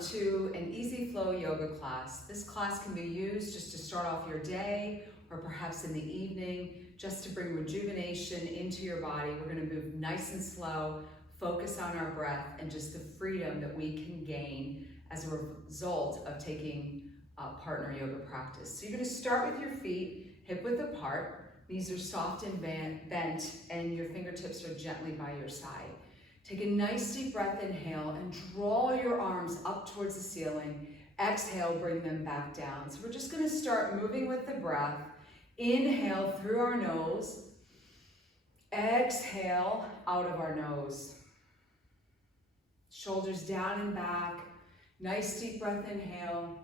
to an easy flow yoga class. This class can be used just to start off your day or perhaps in the evening, just to bring rejuvenation into your body. We're going to move nice and slow, focus on our breath and just the freedom that we can gain as a result of taking partner yoga practice. So you're going to start with your feet hip width apart. Knees are soft and bent and your fingertips are gently by your side. Take a nice deep breath, inhale, and draw your arms up towards the ceiling. Exhale, bring them back down. So we're just going to start moving with the breath. Inhale through our nose. Exhale out of our nose. Shoulders down and back. Nice deep breath, inhale.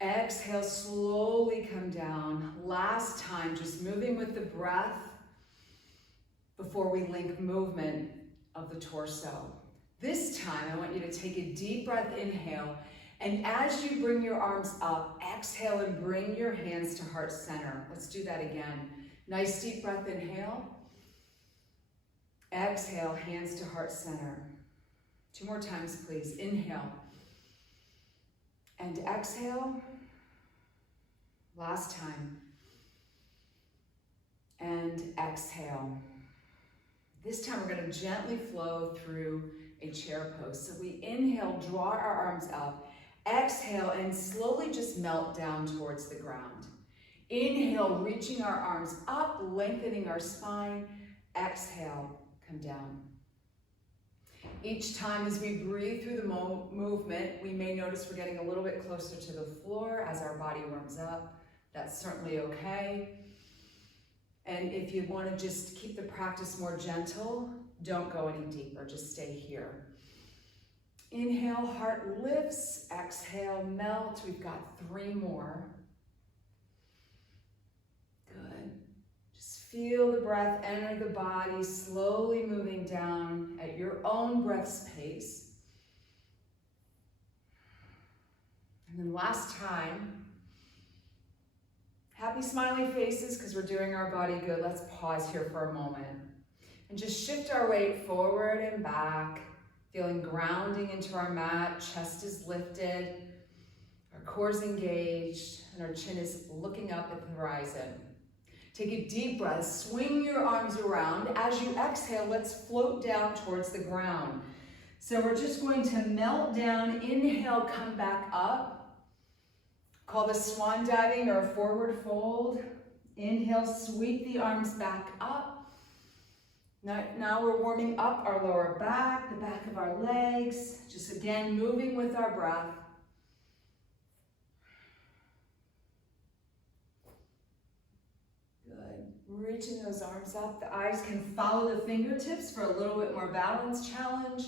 Exhale, slowly come down. Last time, just moving with the breath before we link movement of the torso. This time, I want you to take a deep breath, inhale, and as you bring your arms up, exhale and bring your hands to heart center. Let's do that again. Nice deep breath, inhale. Exhale, hands to heart center. 2 more times, please. Inhale and exhale. Last time. And exhale. This time we're going to gently flow through a chair pose. So we inhale, draw our arms up. Exhale and slowly just melt down towards the ground. Inhale, reaching our arms up, lengthening our spine. Exhale, come down. Each time as we breathe through the movement, we may notice we're getting a little bit closer to the floor as our body warms up. That's certainly okay. And if you want to just keep the practice more gentle, don't go any deeper, just stay here. Inhale, heart lifts, exhale, melt. We've got 3 more. Good. Just feel the breath enter the body, slowly moving down at your own breath's pace. And then last time, happy smiley faces because we're doing our body good. Let's pause here for a moment and just shift our weight forward and back, feeling grounding into our mat. Chest is lifted, our core's engaged, and our chin is looking up at the horizon. Take a deep breath, swing your arms around. As you exhale, let's float down towards the ground. So we're just going to melt down. Inhale, come back up. Call this swan diving or a forward fold. Inhale, sweep the arms back up. Now we're warming up our lower back, the back of our legs. Just again, moving with our breath. Good. Reaching those arms up. The eyes can follow the fingertips for a little bit more balance challenge.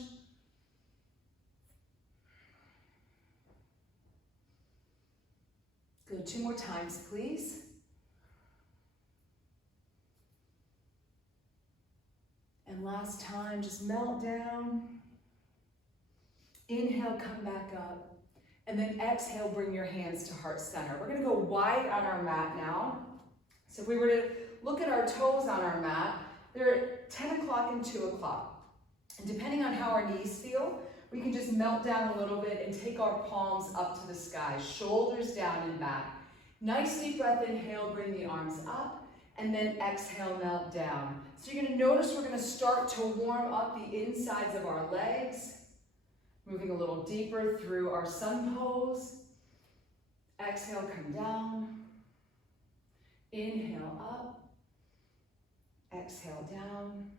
Good. 2 more times, please. And last time, just melt down. Inhale, come back up. And then exhale, bring your hands to heart center. We're going to go wide on our mat now. So if we were to look at our toes on our mat, they're 10 o'clock and 2 o'clock. And depending on how our knees feel, we can just melt down a little bit and take our palms up to the sky, shoulders down and back. Nice deep breath, inhale, bring the arms up, and then exhale, melt down. So you're going to notice we're going to start to warm up the insides of our legs, moving a little deeper through our sun pose. Exhale, come down. Inhale up. Exhale down.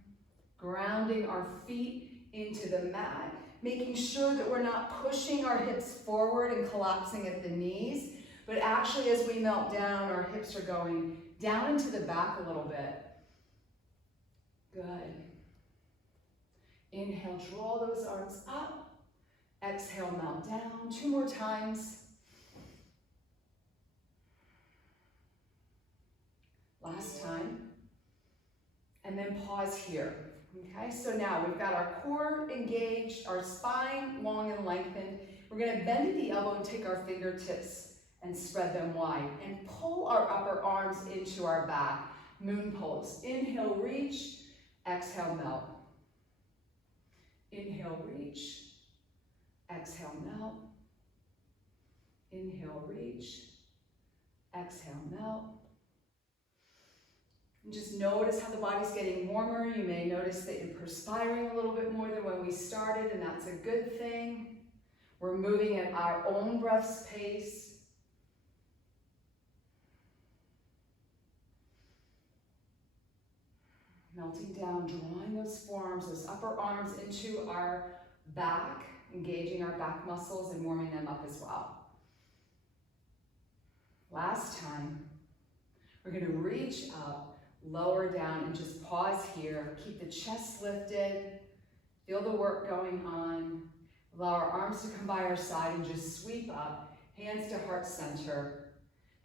Grounding our feet into the mat, making sure that we're not pushing our hips forward and collapsing at the knees, but actually as we melt down, our hips are going down into the back a little bit. Good. Inhale, draw those arms up. Exhale, melt down. 2 more times. Last time. And then pause here. Okay, so now we've got our core engaged, our spine long and lengthened. We're going to bend at the elbow and take our fingertips and spread them wide and pull our upper arms into our back. Moon pose. Inhale, reach. Exhale, melt. Inhale, reach. Exhale, melt. Inhale, reach. Exhale, melt. And just notice how the body's getting warmer. You may notice that you're perspiring a little bit more than when we started, and that's a good thing. We're moving at our own breath's pace. Melting down, drawing those forearms, those upper arms into our back, engaging our back muscles and warming them up as well. Last time, we're going to reach up, lower down, and just pause here. Keep the chest lifted. Feel the work going on. Allow our arms to come by our side and just sweep up, hands to heart center,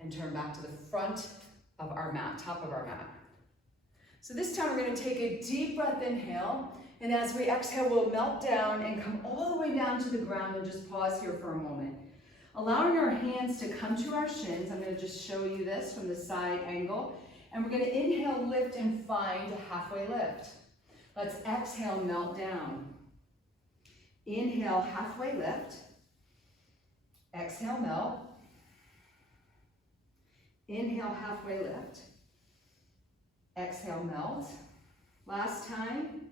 and turn back to the front of our mat, top of our mat. So this time we're going to take a deep breath inhale, and as we exhale, we'll melt down and come all the way down to the ground and just pause here for a moment. Allowing our hands to come to our shins. I'm going to just show you this from the side angle. And we're going to inhale, lift, and find a halfway lift. Let's exhale, melt down. Inhale, halfway lift. Exhale, melt. Inhale, halfway lift. Exhale, melt. Last time.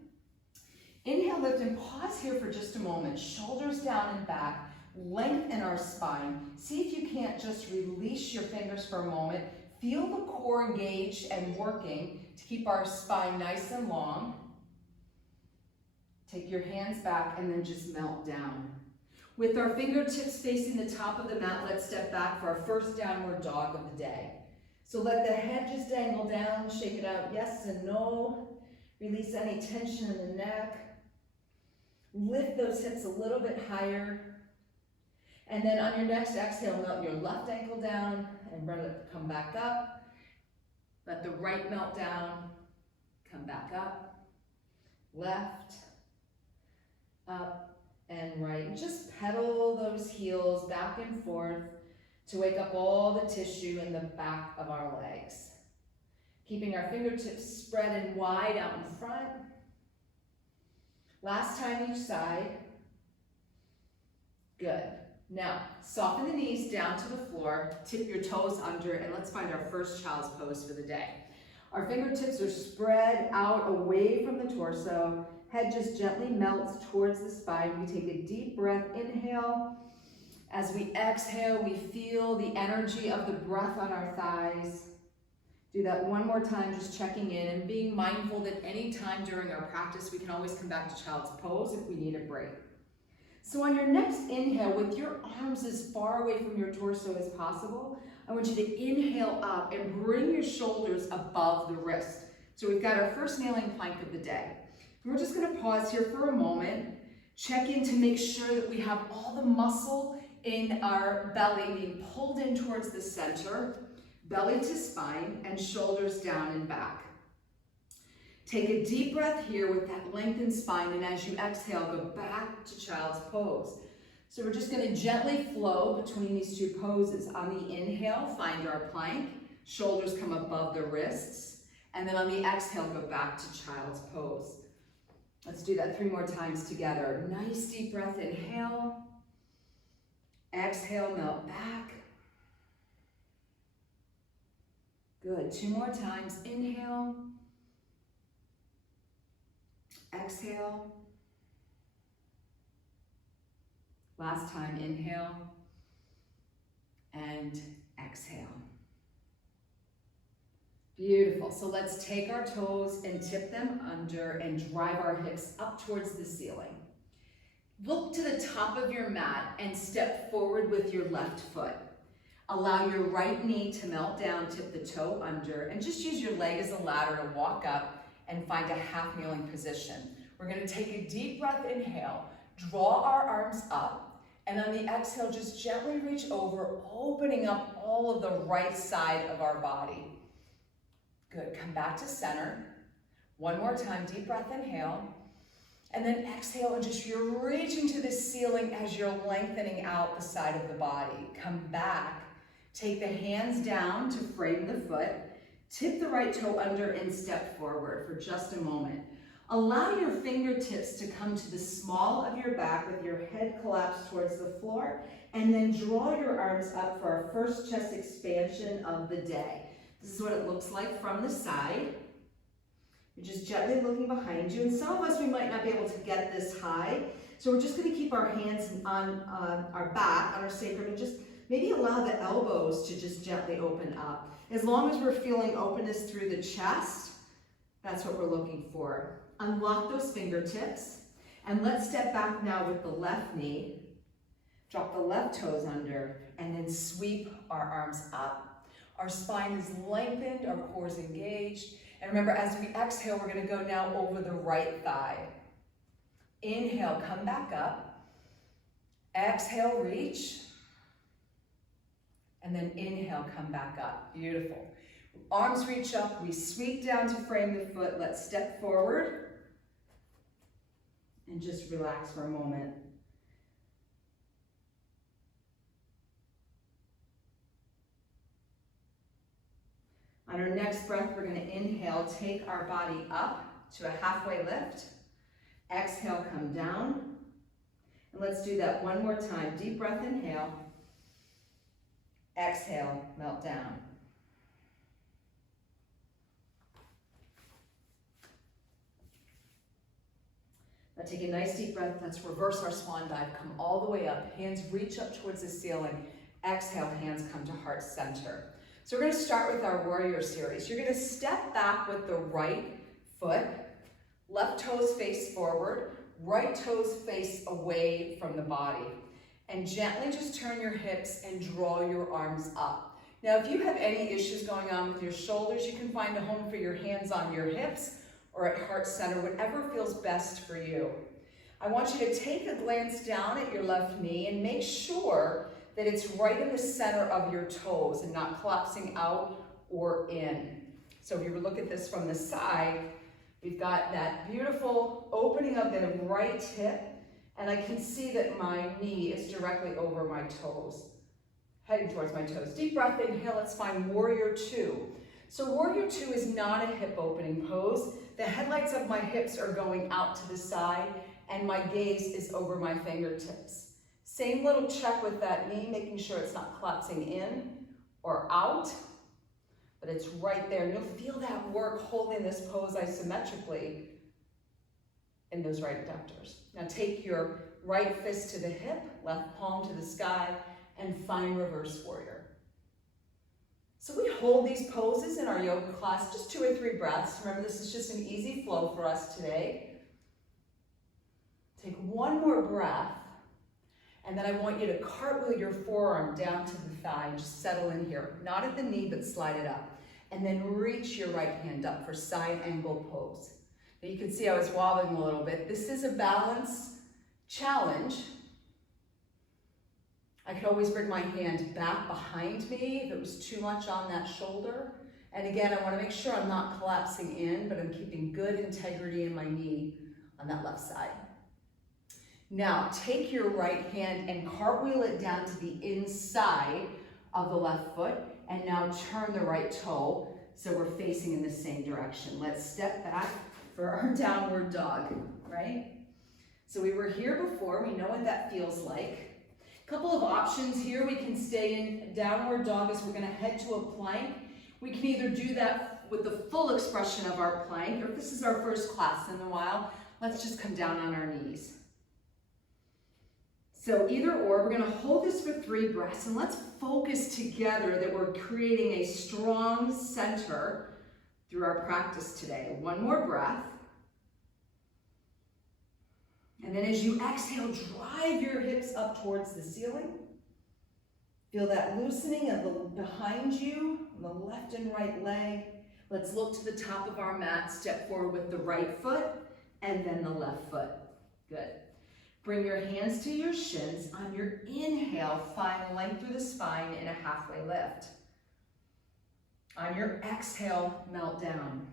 Inhale, lift, and pause here for just a moment. Shoulders down and back. Lengthen our spine. See if you can't just release your fingers for a moment. Feel the core engaged and working to keep our spine nice and long. Take your hands back and then just melt down. With our fingertips facing the top of the mat, let's step back for our first downward dog of the day. So let the head just dangle down, shake it out, yes and no. Release any tension in the neck. Lift those hips a little bit higher. And then on your next exhale, melt your left ankle down and let it come back up. Let the right melt down, come back up. Left, up, and right. And just pedal those heels back and forth to wake up all the tissue in the back of our legs. Keeping our fingertips spread and wide out in front. Last time each side. Good. Now, soften the knees down to the floor, tip your toes under, and let's find our first child's pose for the day. Our fingertips are spread out away from the torso. Head just gently melts towards the spine. We take a deep breath, inhale. As we exhale, we feel the energy of the breath on our thighs. Do that one more time, just checking in and being mindful that any time during our practice, we can always come back to child's pose if we need a break. So on your next inhale, with your arms as far away from your torso as possible, I want you to inhale up and bring your shoulders above the wrist. So we've got our first kneeling plank of the day. And we're just going to pause here for a moment, check in to make sure that we have all the muscle in our belly being pulled in towards the center, belly to spine, and shoulders down and back. Take a deep breath here with that lengthened spine, and as you exhale, go back to child's pose. So we're just going to gently flow between these two poses. On the inhale, find our plank, shoulders come above the wrists, and then on the exhale, go back to child's pose. Let's do that 3 more times together. Nice deep breath, inhale. Exhale, melt back. Good, 2 more times, inhale. Exhale. Last time, inhale and exhale. Beautiful. So let's take our toes and tip them under and drive our hips up towards the ceiling. Look to the top of your mat and step forward with your left foot. Allow your right knee to melt down, tip the toe under, and just use your leg as a ladder to walk up and find a half kneeling position. We're going to take a deep breath, inhale, draw our arms up, and on the exhale, just gently reach over, opening up all of the right side of our body. Good, come back to center. 1 more time, deep breath, inhale, and then exhale, and just you're reaching to the ceiling as you're lengthening out the side of the body. Come back, take the hands down to frame the foot, tip the right toe under and step forward for just a moment. Allow your fingertips to come to the small of your back with your head collapsed towards the floor, and then draw your arms up for our first chest expansion of the day. This is what it looks like from the side. You're just gently looking behind you, and some of us, we might not be able to get this high, so we're just going to keep our hands on our back, on our sacrum, and just maybe allow the elbows to just gently open up. As long as we're feeling openness through the chest, that's what we're looking for. Unlock those fingertips, and let's step back now with the left knee. Drop the left toes under, and then sweep our arms up. Our spine is lengthened, our core is engaged. And remember, as we exhale, we're going to go now over the right thigh. Inhale, come back up. Exhale, reach. And then inhale, come back up. Beautiful. Arms reach up, we sweep down to frame the foot. Let's step forward and just relax for a moment. On our next breath, we're going to inhale, take our body up to a halfway lift. Exhale, come down. And let's do that one more time. Deep breath, inhale. Exhale, melt down. Now take a nice deep breath. Let's reverse our swan dive. Come all the way up. Hands reach up towards the ceiling. Exhale, hands come to heart center. So we're going to start with our warrior series. You're going to step back with the right foot. Left toes face forward. Right toes face away from the body. And gently just turn your hips and draw your arms up. Now, if you have any issues going on with your shoulders, you can find a home for your hands on your hips or at heart center, whatever feels best for you. I want you to take a glance down at your left knee and make sure that it's right in the center of your toes and not collapsing out or in. So if you look at this from the side, we've got that beautiful opening of the right hip, and I can see that my knee is directly over my toes, heading towards my toes. Deep breath, inhale, let's find warrior two. So warrior two is not a hip opening pose. The headlights of my hips are going out to the side, and my gaze is over my fingertips. Same little check with that knee, making sure it's not collapsing in or out, but it's right there. And you'll feel that work holding this pose isometrically in those right adductors. Now take your right fist to the hip, left palm to the sky, and find reverse warrior. So we hold these poses in our yoga class, just 2 or 3 breaths. Remember, this is just an easy flow for us today. Take one more breath, and then I want you to cartwheel your forearm down to the thigh and just settle in here. Not at the knee, but slide it up. And then reach your right hand up for side angle pose. Now you can see I was wobbling a little bit. This is a balance challenge. I could always bring my hand back behind me if it was too much on that shoulder. And again, I want to make sure I'm not collapsing in, but I'm keeping good integrity in my knee on that left side. Now, take your right hand and cartwheel it down to the inside of the left foot, and now turn the right toe so we're facing in the same direction. Let's step back for our downward dog, right? So we were here before, we know what that feels like. A couple of options here. We can stay in downward dog as we're gonna head to a plank. We can either do that with the full expression of our plank, or if this is our first class in a while, let's just come down on our knees. So either or, we're gonna hold this for 3 breaths, and let's focus together that we're creating a strong center through our practice today. One more breath. And then as you exhale, drive your hips up towards the ceiling. Feel that loosening of the behind you, the left and right leg. Let's look to the top of our mat, step forward with the right foot, and then the left foot. Good. Bring your hands to your shins. On your inhale, find length through the spine in a halfway lift. On your exhale, melt down.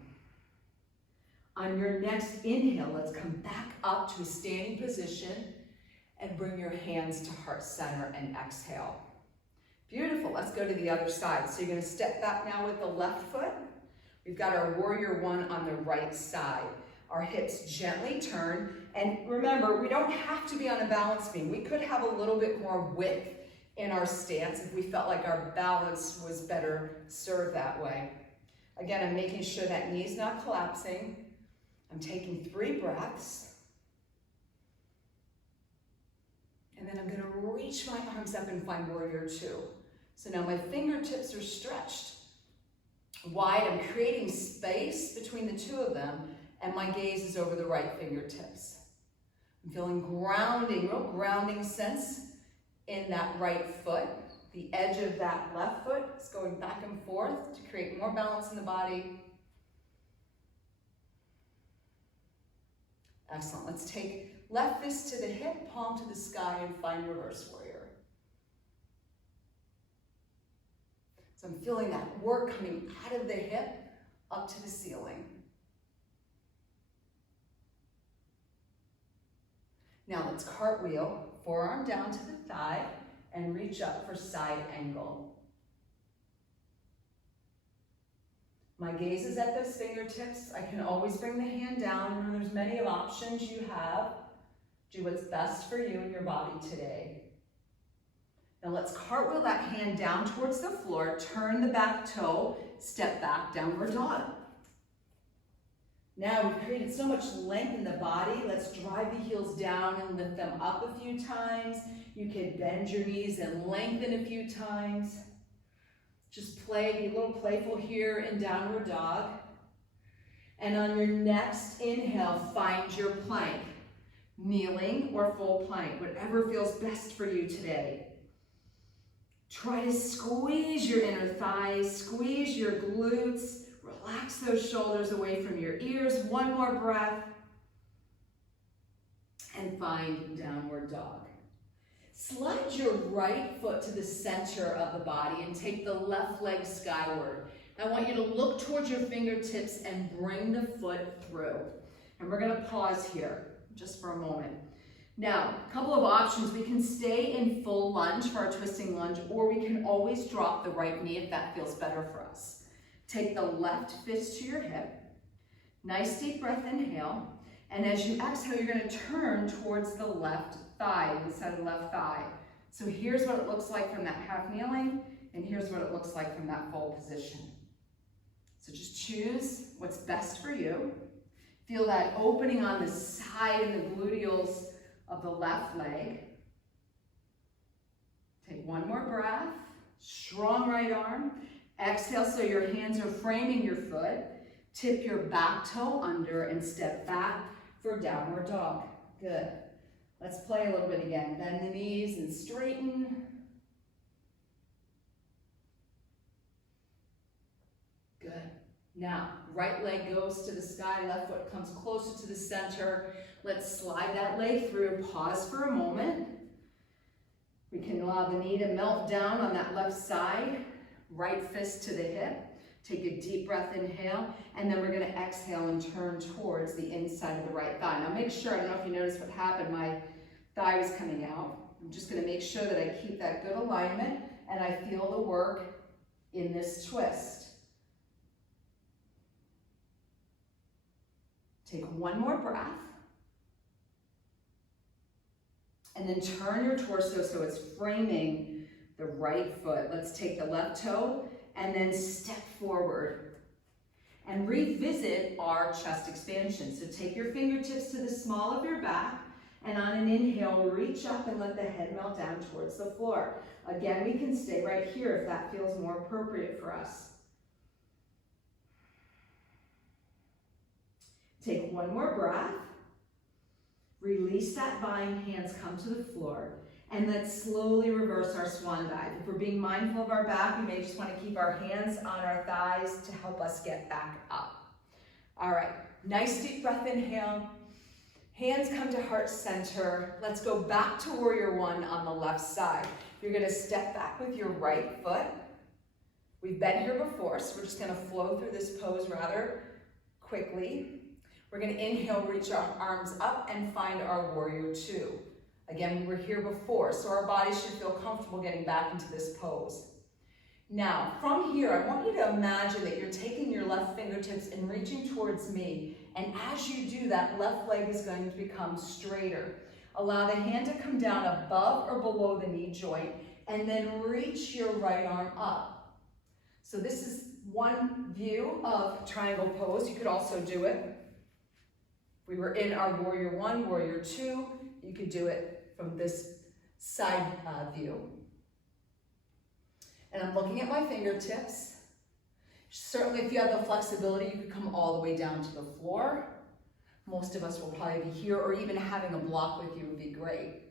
On your next inhale, let's come back up to a standing position and bring your hands to heart center and exhale. Beautiful. Let's go to the other side. So you're going to step back now with the left foot. We've got our warrior one on the right side. Our hips gently turn. And remember, we don't have to be on a balance beam. We could have a little bit more width in our stance if we felt like our balance was better served that way. Again, I'm making sure that knee's not collapsing. I'm taking 3 breaths. And then I'm gonna reach my arms up and find warrior 2. So now my fingertips are stretched wide. I'm creating space between the 2 of them, and my gaze is over the right fingertips. I'm feeling grounding, real grounding sense in that right foot. The edge of that left foot is going back and forth to create more balance in the body. Excellent. Let's take left fist to the hip, palm to the sky, and find reverse warrior. So I'm feeling that work coming out of the hip up to the ceiling. Now let's cartwheel, forearm down to the thigh, and reach up for side angle. My gaze is at those fingertips. I can always bring the hand down. Remember, there's many options you have. Do what's best for you and your body today. Now let's cartwheel that hand down towards the floor, turn the back toe, step back, downward dog. Now we've created so much length in the body. Let's drive the heels down and lift them up a few times. You can bend your knees and lengthen a few times. Just play, be a little playful here in downward dog. And on your next inhale, find your plank. Kneeling or full plank, whatever feels best for you today. Try to squeeze your inner thighs, squeeze your glutes, relax those shoulders away from your ears. One more breath. And find downward dog. Slide your right foot to the center of the body and take the left leg skyward. I want you to look towards your fingertips and bring the foot through. And we're gonna pause here just for a moment. Now, a couple of options. We can stay in full lunge for our twisting lunge, or we can always drop the right knee if that feels better for us. Take the left fist to your hip. Nice deep breath, inhale. And as you exhale, you're gonna turn towards the left thigh, inside of the left thigh. So here's what it looks like from that half kneeling, and here's what it looks like from that full position. So just choose what's best for you. Feel that opening on the side and the gluteals of the left leg. Take one more breath. Strong right arm. Exhale so your hands are framing your foot. Tip your back toe under and step back for downward dog. Good. Let's play a little bit again. Bend the knees and straighten. Good. Now, right leg goes to the sky, left foot comes closer to the center. Let's slide that leg through. Pause for a moment. We can allow the knee to melt down on that left side. Right fist to the hip. Take a deep breath, inhale, and then we're gonna exhale and turn towards the inside of the right thigh. Now make sure, I don't know if you noticed what happened, my thigh was coming out. I'm just gonna make sure that I keep that good alignment and I feel the work in this twist. Take one more breath. And then turn your torso so it's framing the right foot. Let's take the left toe and then step forward and revisit our chest expansion. So take your fingertips to the small of your back, and on an inhale, reach up and let the head melt down towards the floor. Again, we can stay right here if that feels more appropriate for us. Take one more breath. Release that bind, hands come to the floor. And let's slowly reverse our swan dive. If we're being mindful of our back, we may just want to keep our hands on our thighs to help us get back up. All right, nice deep breath, inhale. Hands come to heart center. Let's go back to warrior one on the left side. You're gonna step back with your right foot. We've been here before, so we're just gonna flow through this pose rather quickly. We're gonna inhale, reach our arms up and find our warrior two. Again, we were here before, so our body should feel comfortable getting back into this pose. Now, from here, I want you to imagine that you're taking your left fingertips and reaching towards me And as you do, that left leg is going to become straighter. Allow the hand to come down above or below the knee joint, and then reach your right arm up. So this is one view of triangle pose. You could also do it. If we were in our warrior one, warrior two, you could do it from this side view. And I'm looking at my fingertips. Certainly if you have the flexibility, you could come all the way down to the floor. Most of us will probably be here, or even having a block with you would be great.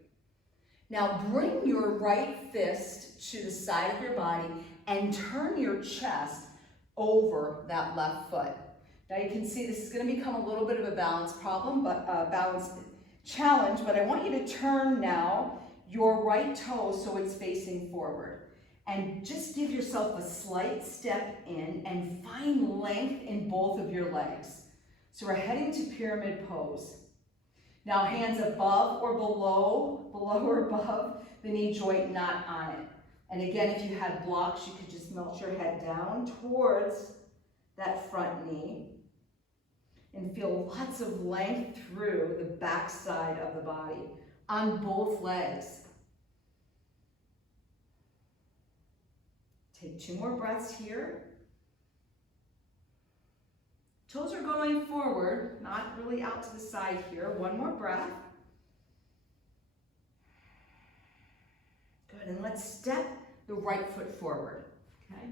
Now bring your right fist to the side of your body and turn your chest over that left foot. Now you can see this is going to become a little bit of a balance problem, but balance challenge, but I want you to turn now your right toe so it's facing forward. And just give yourself a slight step in and find length in both of your legs. So we're heading to pyramid pose. Now hands above or below or above the knee joint, not on it. And again, if you had blocks, you could just melt your head down towards that front knee and feel lots of length through the back side of the body on both legs. Take 2 more breaths here. Toes are going forward, not really out to the side here. 1 more breath. Good, and let's step the right foot forward, okay?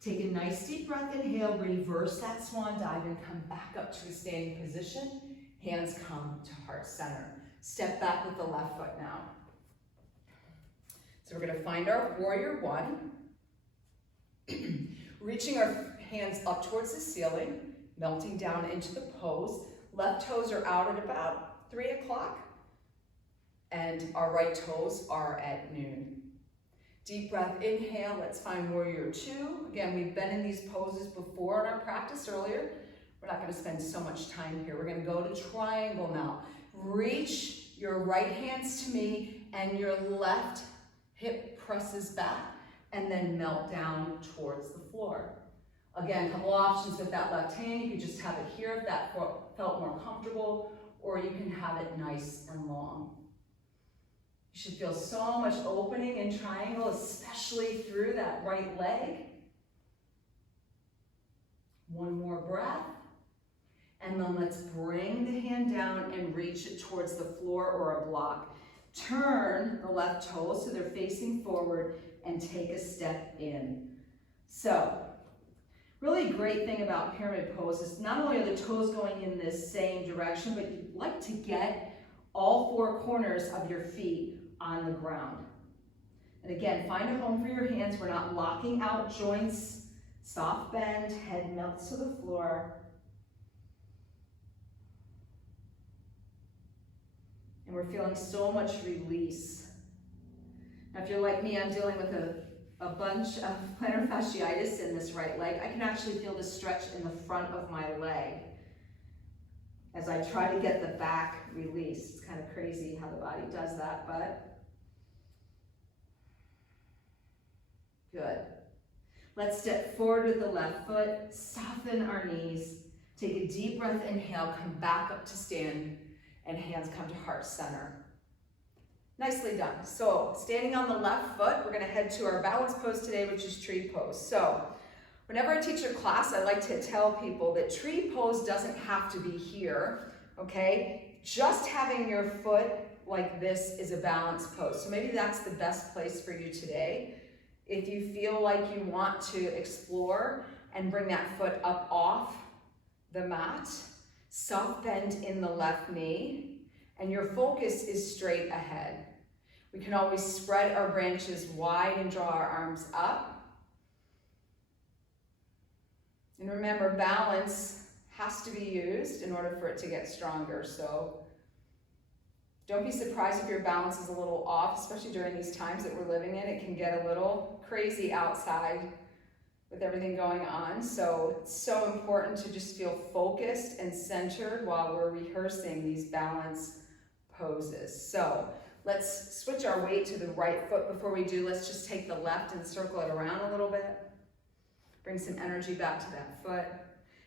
Take a nice deep breath, inhale, reverse that swan dive and come back up to a standing position. Hands come to heart center. Step back with the left foot now. So we're gonna find our warrior one. Reaching our hands up towards the ceiling, melting down into the pose. Left toes are out at about 3 o'clock, and our right toes are at noon. Deep breath, inhale, let's find warrior two. Again, we've been in these poses before in our practice earlier. We're not gonna spend so much time here. We're gonna go to triangle now. Reach your right hands to me, and your left hip presses back, and then melt down towards the floor. Again, a couple options with that left hand. You could just have it here if that felt more comfortable, or you can have it nice and long. You should feel so much opening in triangle, especially through that right leg. 1 more breath. And then let's bring the hand down and reach it towards the floor or a block. Turn the left toes so they're facing forward and take a step in. So, really great thing about pyramid pose is not only are the toes going in this same direction, but you'd like to get all 4 corners of your feet on the ground. And again, find a home for your hands. We're not locking out joints. Soft bend, head melts to the floor. And we're feeling so much release. Now, if you're like me, I'm dealing with a bunch of plantar fasciitis in this right leg. I can actually feel the stretch in the front of my leg as I try to get the back released. It's kind of crazy how the body does that, but good. Let's step forward with the left foot, soften our knees, take a deep breath, inhale, come back up to stand, and hands come to heart center. Nicely done. So standing on the left foot, we're gonna head to our balance pose today, which is tree pose. So whenever I teach a class, I like to tell people that tree pose doesn't have to be here, okay? Just having your foot like this is a balance pose. So maybe that's the best place for you today. If you feel like you want to explore and bring that foot up off the mat, soft bend in the left knee, and your focus is straight ahead. We can always spread our branches wide and draw our arms up. And remember, balance has to be used in order for it to get stronger. So don't be surprised if your balance is a little off, especially during these times that we're living in. It can get a little crazy outside with everything going on. So it's so important to just feel focused and centered while we're rehearsing these balance poses. So let's switch our weight to the right foot. Before we do, let's just take the left and circle it around a little bit. Bring some energy back to that foot.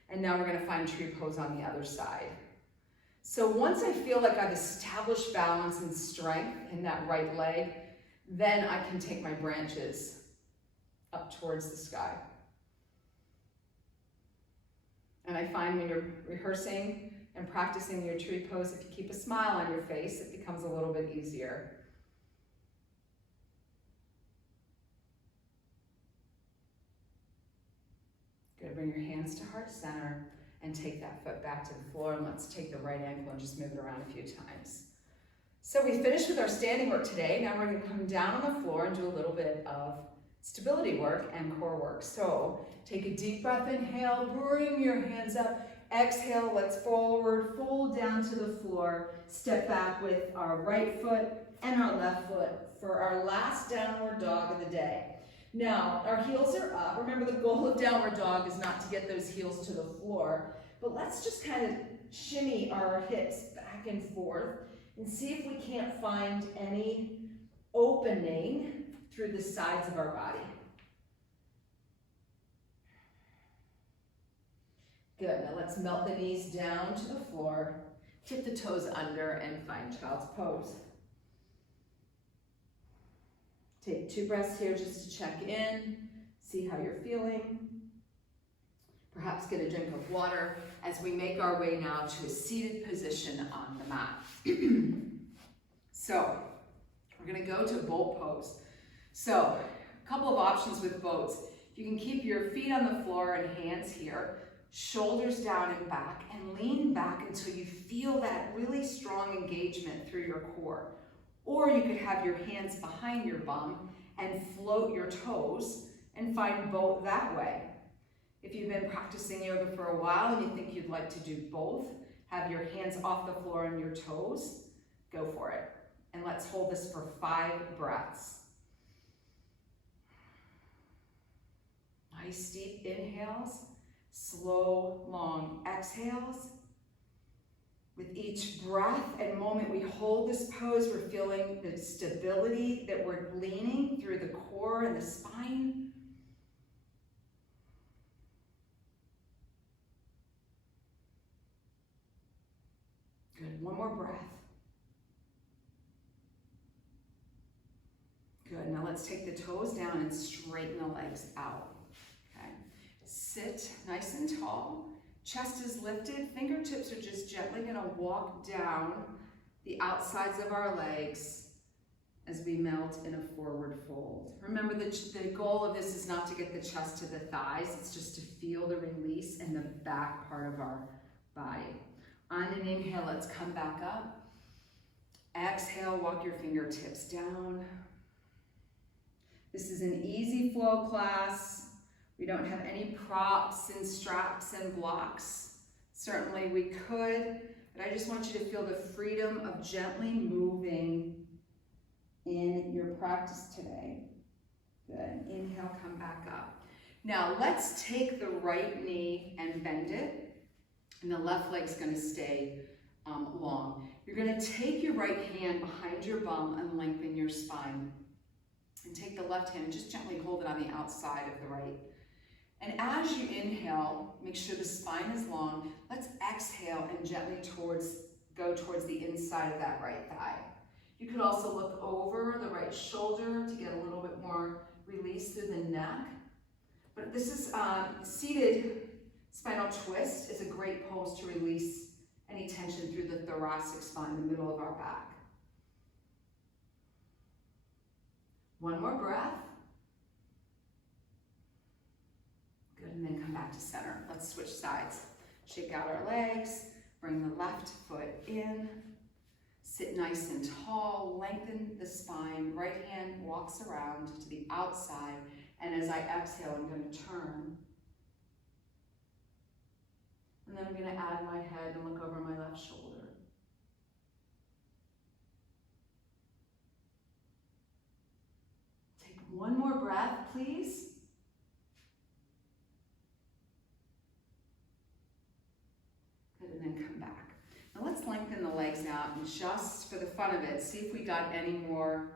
And now we're gonna find tree pose on the other side. So once I feel like I've established balance and strength in that right leg, then I can take my branches up towards the sky. And I find when you're rehearsing and practicing your tree pose, if you keep a smile on your face, it becomes a little bit easier. Good, bring your hands to heart center and take that foot back to the floor, and let's take the right ankle and just move it around a few times. So we finished with our standing work today. Now we're gonna come down on the floor and do a little bit of stability work and core work. So take a deep breath, inhale, bring your hands up. Exhale, let's forward, fold down to the floor. Step back with our right foot and our left foot for our last downward dog of the day. Now, our heels are up. Remember, the goal of downward dog is not to get those heels to the floor, but let's just kind of shimmy our hips back and forth and see if we can't find any opening through the sides of our body. Good, now let's melt the knees down to the floor, tip the toes under, and find child's pose. Take 2 breaths here just to check in, see how you're feeling. Perhaps get a drink of water as we make our way now to a seated position on the mat. So, we're gonna go to boat pose. So, a couple of options with boats. You can keep your feet on the floor and hands here, shoulders down and back, and lean back until you feel that really strong engagement through your core. Or you could have your hands behind your bum and float your toes and find boat that way. If you've been practicing yoga for a while and you think you'd like to do both, have your hands off the floor and your toes, go for it. And let's hold this for 5 breaths. Nice deep inhales, slow, long exhales. With each breath and moment we hold this pose, we're feeling the stability that we're gleaning through the core and the spine. Good, one more breath. Good, now let's take the toes down and straighten the legs out. Okay, sit nice and tall. Chest is lifted, fingertips are just gently gonna walk down the outsides of our legs as we melt in a forward fold. Remember, the goal of this is not to get the chest to the thighs, it's just to feel the release in the back part of our body. On an inhale, let's come back up. Exhale, walk your fingertips down. This is an easy flow class. We don't have any props and straps and blocks. Certainly we could, but I just want you to feel the freedom of gently moving in your practice today. Good, inhale, come back up. Now let's take the right knee and bend it, and the left leg's gonna stay long. You're gonna take your right hand behind your bum and lengthen your spine. And take the left hand and just gently hold it on the outside of the right. And as you inhale, make sure the spine is long. Let's exhale and gently go towards the inside of that right thigh. You could also look over the right shoulder to get a little bit more release through the neck. But this is seated spinal twist is a great pose to release any tension through the thoracic spine, the middle of our back. One more breath. Good, and then come back to center. Let's switch sides. Shake out our legs, bring the left foot in, sit nice and tall, lengthen the spine, right hand walks around to the outside, and as I exhale, I'm going to turn. And then I'm going to add my head and look over my left shoulder. Take one more breath, please. Good, and then come back. Now let's lengthen the legs out and just for the fun of it, see if we got any more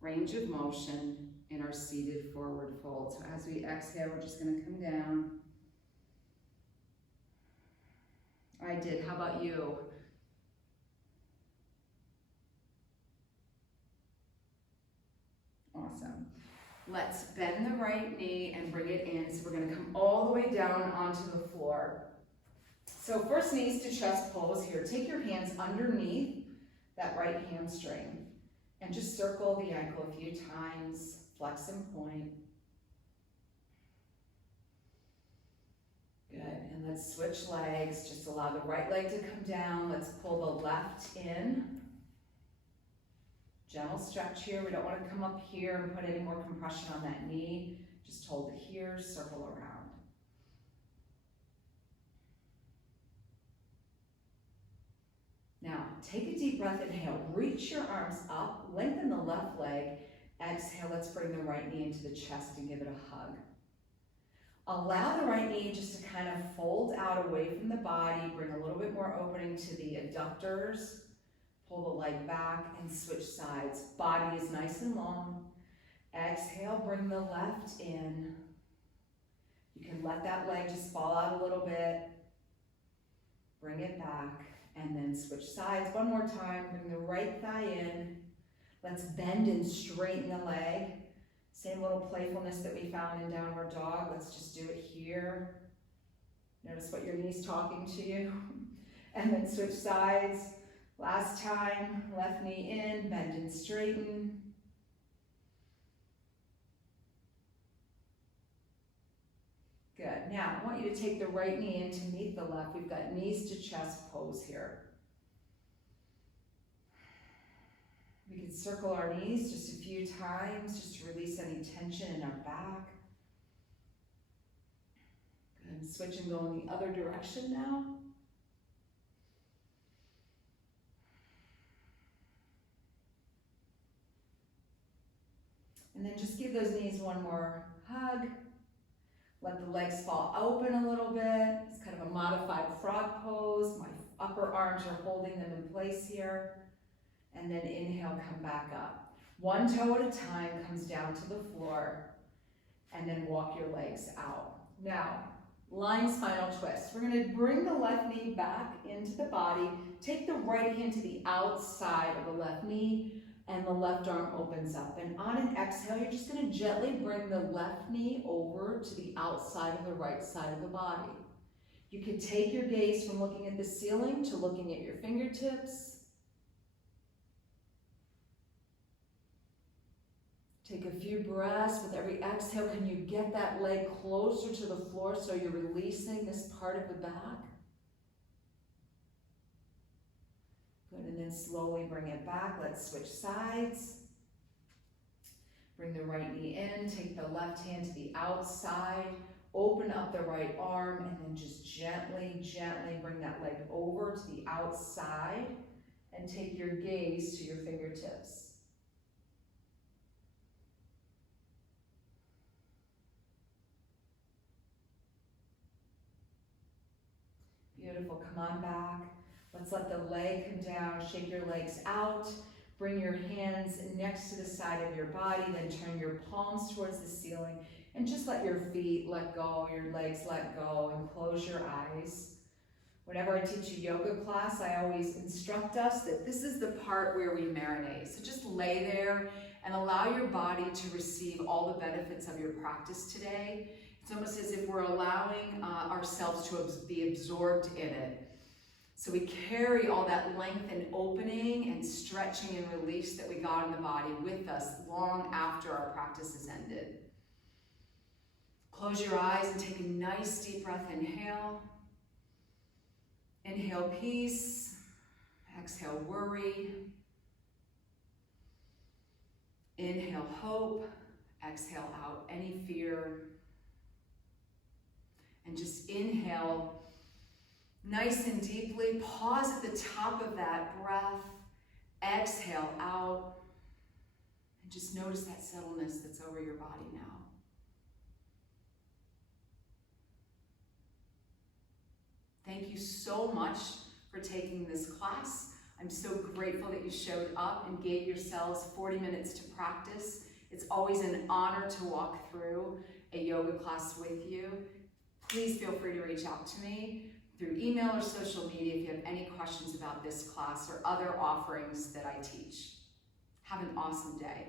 range of motion in our seated forward fold. So as we exhale, we're just going to come down. I did. How about you? Awesome. Let's bend the right knee and bring it in. So we're going to come all the way down onto the floor. So first, knees to chest pose here. Take your hands underneath that right hamstring and just circle the ankle a few times. Flex and point. Good. And let's switch legs. Just allow the right leg to come down. Let's pull the left in. Gentle stretch here. We don't want to come up here and put any more compression on that knee. Just hold it here, circle around. Now, take a deep breath, inhale, reach your arms up, lengthen the left leg. Exhale, let's bring the right knee into the chest and give it a hug. Allow the right knee just to kind of fold out away from the body, bring a little bit more opening to the adductors. Pull the leg back and switch sides. Body is nice and long. Exhale, bring the left in. You can let that leg just fall out a little bit. Bring it back and then switch sides. One more time, bring the right thigh in. Let's bend and straighten the leg. Same little playfulness that we found in downward dog. Let's just do it here. Notice what your knee's talking to you. And then switch sides. Last time, left knee in, bend and straighten. Good. Now, I want you to take the right knee in to meet the left. We've got knees to chest pose here. We can circle our knees just a few times, just to release any tension in our back. Good. Switch and go in the other direction now. And then just give those knees one more hug. Let the legs fall open a little bit. It's kind of a modified frog pose. My upper arms are holding them in place here. And then inhale, come back up. One toe at a time comes down to the floor. And then walk your legs out. Now, lying spinal twist. We're going to bring the left knee back into the body. Take the right hand to the outside of the left knee. And the left arm opens up. And on an exhale, you're just going to gently bring the left knee over to the outside of the right side of the body. You can take your gaze from looking at the ceiling to looking at your fingertips. Take a few breaths. With every exhale, can you get that leg closer to the floor so you're releasing this part of the back? Good, and then slowly bring it back. Let's switch sides. Bring the right knee in, take the left hand to the outside, open up the right arm, and then just gently, gently bring that leg over to the outside and take your gaze to your fingertips. Beautiful, come on back. Let's let the leg come down, shake your legs out, bring your hands next to the side of your body, then turn your palms towards the ceiling, and just let your feet let go, your legs let go, and close your eyes. Whenever I teach a yoga class, I always instruct us that this is the part where we marinate. So just lay there and allow your body to receive all the benefits of your practice today. It's almost as if we're allowing ourselves to be absorbed in it. So we carry all that length and opening and stretching and release that we got in the body with us long after our practice has ended. Close your eyes and take a nice deep breath. Inhale. Inhale peace. Exhale worry. Inhale hope. Exhale out any fear. And just inhale nice and deeply. Pause at the top of that breath. Exhale out. And just notice that settledness that's over your body now. Thank you so much for taking this class. I'm so grateful that you showed up and gave yourselves 40 minutes to practice. It's always an honor to walk through a yoga class with you. Please feel free to reach out to me through email or social media if you have any questions about this class or other offerings that I teach. Have an awesome day.